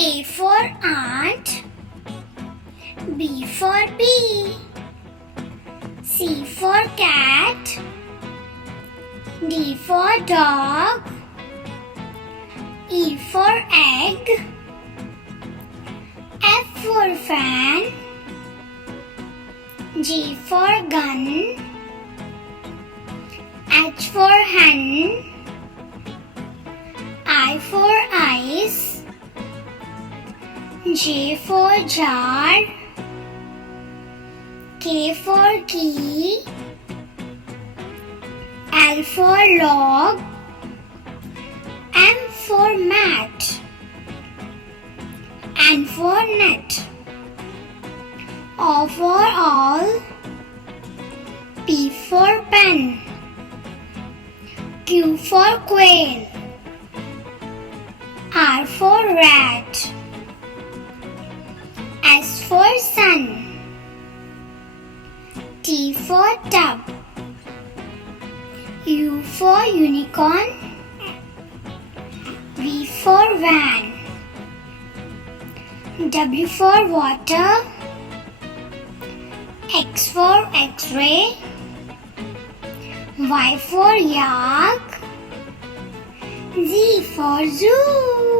A for ant, B for bee, C for cat, D for dog, E for egg, F for fan, G for gun, H for hen, I for ice, J for jar, K for key, L for log, M for mat, N for net, O for all, P for pen, Q for quail, R for rat, S for sun, T for tub, U for unicorn, V for van, W for water, X for X-ray, Y for yak, Z for zoo.